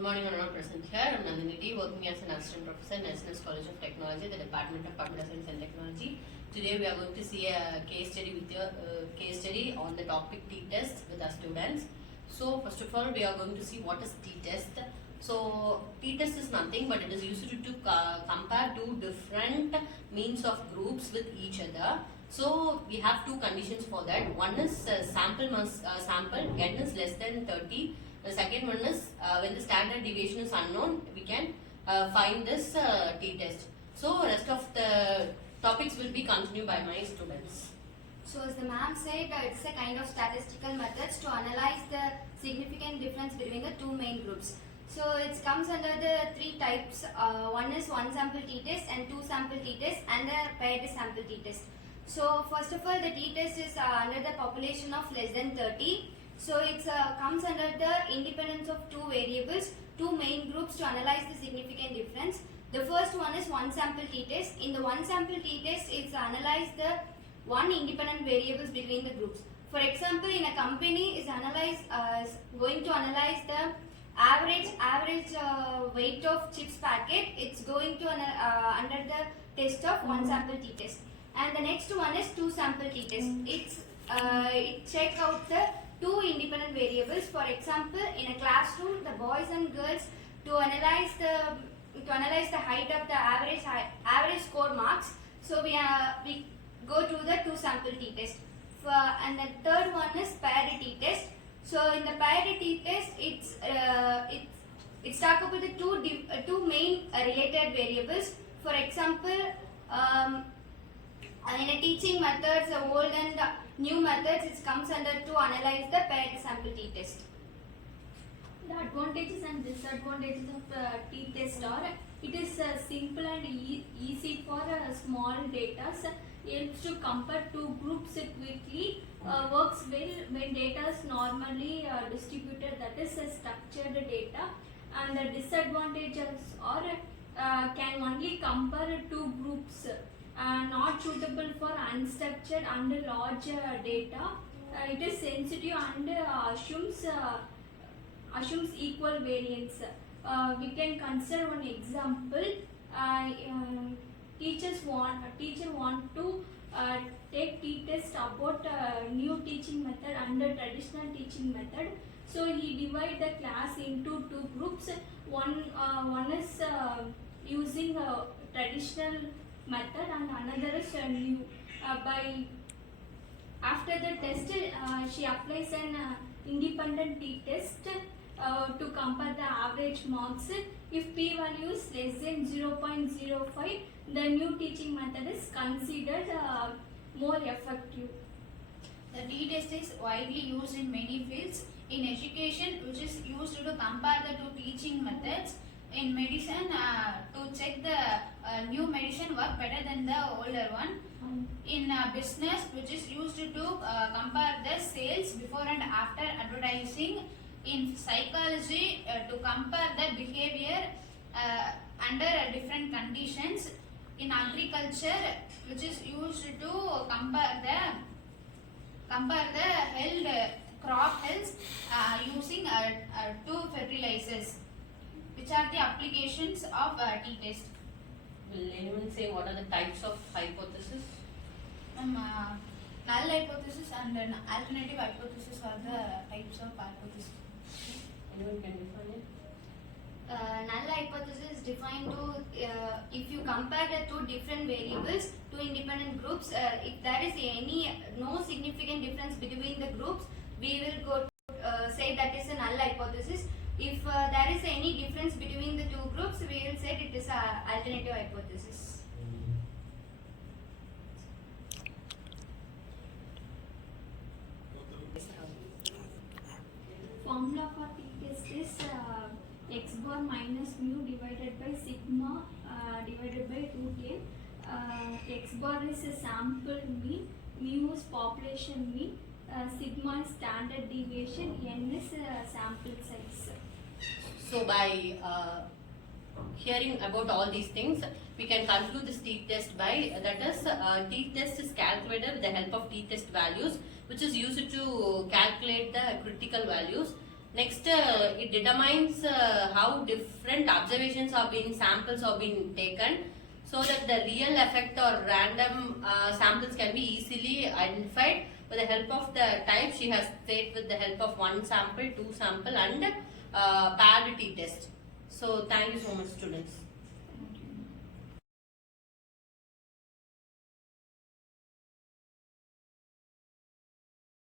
Good morning, I'm not present here. I'm Nandini, working as an assistant professor in SNS College of Technology, the Department of Computer Science and Technology. Today we are going to see a case study on the topic t-test with our students. So first of all, we are going to see what is t-test. So t-test is nothing but it is used to compare two different means of groups with each other. So we have two conditions for that. One is sample n is less than 30. The second one is when the standard deviation is unknown, we can find this t-test. So rest of the topics will be continued by my students. So as the ma'am said, it's a kind of statistical methods to analyze the significant difference between the two main groups. So it comes under the three types. One is one sample t-test and two sample t-test and a paired sample t-test. So first of all, the t-test is under the population of less than 30. So it comes under the independence of two variables, two main groups to analyze the significant difference. The first one is one sample t-test. In the one sample t-test, it's analyze the one independent variables between the groups. For example, in a company is going to analyze the average weight of chips packet. It's going to under the test of one sample t-test. And the next one is two sample t-test. It check out the two independent variables. For example, in a classroom, the boys and girls to analyze the height of the average score marks. So we go to the two sample t-test. And the third one is paired t-test. So in the paired t-test, it's talk about the two main related variables. For example, in a teaching methods, the old and new methods, it comes under to analyze the paired sample t-test. The advantages and disadvantages of t-test are it is simple and easy for small data, helps to compare two groups quickly, works well when data is normally distributed, that is structured data. And the disadvantages are can only compare two groups, not suitable for unstructured and large data. It is sensitive and assumes equal variance. We can consider one example. Teacher want to take t-test about new teaching method under traditional teaching method. So he divide the class into two groups. One is using a traditional method and another is new. After the test, she applies an independent t-test to compare the average marks. If p-value is less than 0.05, the new teaching method is considered more effective. The t-test is widely used in many fields. In education, which is used to compare the two teaching methods. In medicine, to check the new medicine work better than the older one. In business, which is used to compare the sales before and after advertising. In psychology, to compare the behavior under different conditions. In agriculture, which is used to compare the crop health using two fertilizers. Which are the applications of t-test? Will anyone say what are the types of hypothesis? Null hypothesis and an alternative hypothesis are the types of hypothesis. Anyone can define it? Null hypothesis is defined to if you compare the two different variables, two independent groups, if there is no significant difference between the groups, we will go say that is a null hypothesis. If there is any difference between the two groups, we will say it is an alternative hypothesis. Formula for t-test is x bar minus mu divided by sigma divided by root n. X bar is a sample mean, mu is population mean, sigma is standard deviation, n is sample size. So by hearing about all these things, we can conclude this t-test by that is t-test is calculated with the help of t-test values, which is used to calculate the critical values. Next, it determines how different observations are being, samples are being taken, so that the real effect or random samples can be easily identified with the help of the type she has said, with the help of one sample, two sample, and paired t-test. So thank you so much, students.